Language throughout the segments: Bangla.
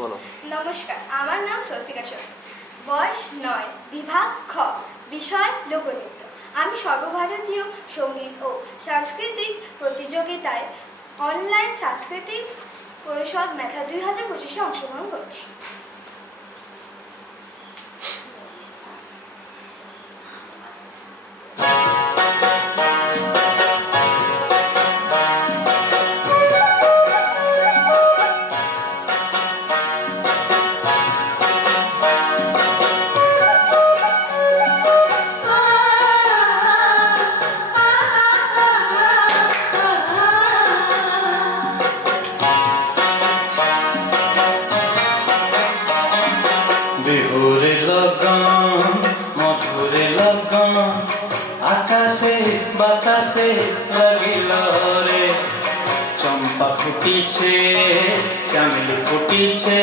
বলো। নমস্কার, আমার নাম স্বস্তিকা সরকার। বয়স 9, বিভাগ খ, বিষয় লোকনৃত্য। আমি সর্বভারতীয় সঙ্গীত ও সাংস্কৃতিক প্রতিযোগিতায় অনলাইন সাংস্কৃতিক পরিষদ মেধা 2025-এ অংশগ্রহণ করছি। বিহুরে লগন মধুরে লগন আকাশে বাতাসে লাগিল রে, চম্পা ফুটিছে চামেলি ফুটিছে,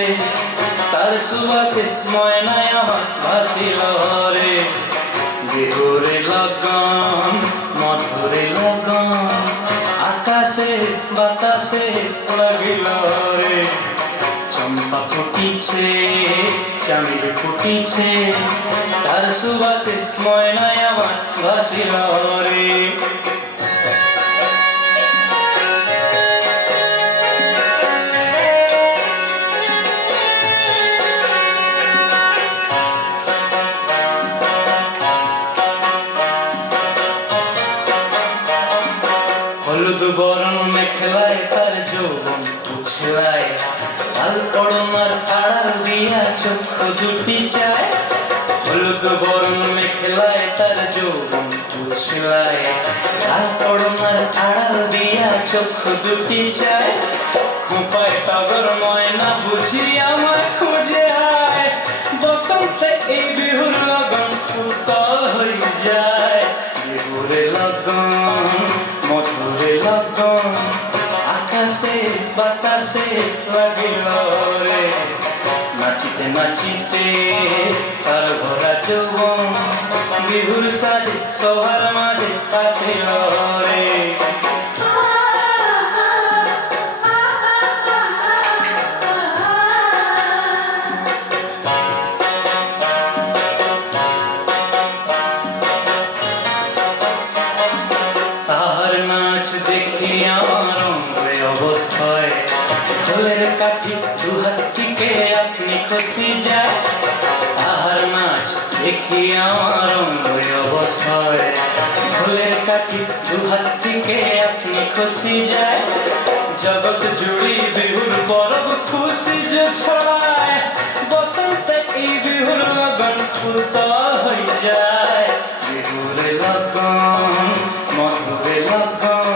তার সুবাসে ময়নায় আমার ভাসিল রে। বিহুরে লগন মধুরে লগন আকাশে বাতাসে লাগিল রে, চম্পা ফুটিছে চামেলি ফুটিছে, তার সুবাসে ময়নায় আমার ভাসিল রে। হলুদ বরণ মেখলায় তার যৌবন উছলায়, লাল পড়নার আড়াল দিয়া চক্ষু দুটি চায়। হলুদ বরণ মেখলায় তার যৌবন উছলায়, লাল পড়নার আড়াল দিয়া চক্ষু দুটি চায়। খোঁপায় টগর ময়না বুঝি আমার খুঁজে আয়, বসন্তে এই বিহুর লগন উতল হয়ে যায়। বিহুরে লগন মধুরে লগন আকাশে বাতাসে লাগিল রে, নাচিতে নাচিতে তার ভরা যৌবন বিহুর সাজে সবার মাঝে আসিল রে। তাহার নাচ দেখি আমার অঙ্গে অবস্থায়, ফুলের কাঠি দুহাত থেকে আপনি খসি যায়। তাহার নাচ দেখি আমার অঙ্গে অবস্থায়, ফুলের কাঠি দুহাত থেকে আপনি খসি যায়। জগৎ জুড়ি বিহুর পরব খুশি যে ছড়ায়, বসন্তে এই বিহুর লগন উতল হয়ে যায়। বিহুরে লগন মধুরে লগন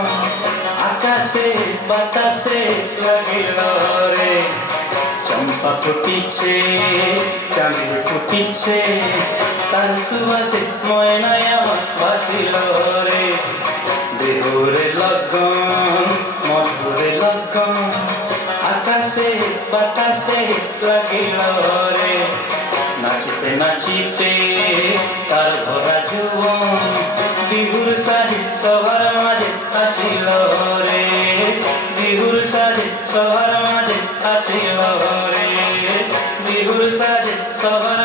আকাশে বাতাসে লাগিল রে, চম্পা ফুটিছে চামেলি ফুটিছে, তার সুবাসে ময়নায় আমার ভাসিল রে। বিহুরে লগন মধুরে লগন আকাশে বাতাসে লাগিল রে, নাচিতে নাচিতে তার ভরা যৌবন বিহুর সাজে সবার মাঝে আসিল রে। বিহুর সাজে সবার মাঝে আসিল রে, বিহুর সাজে সবার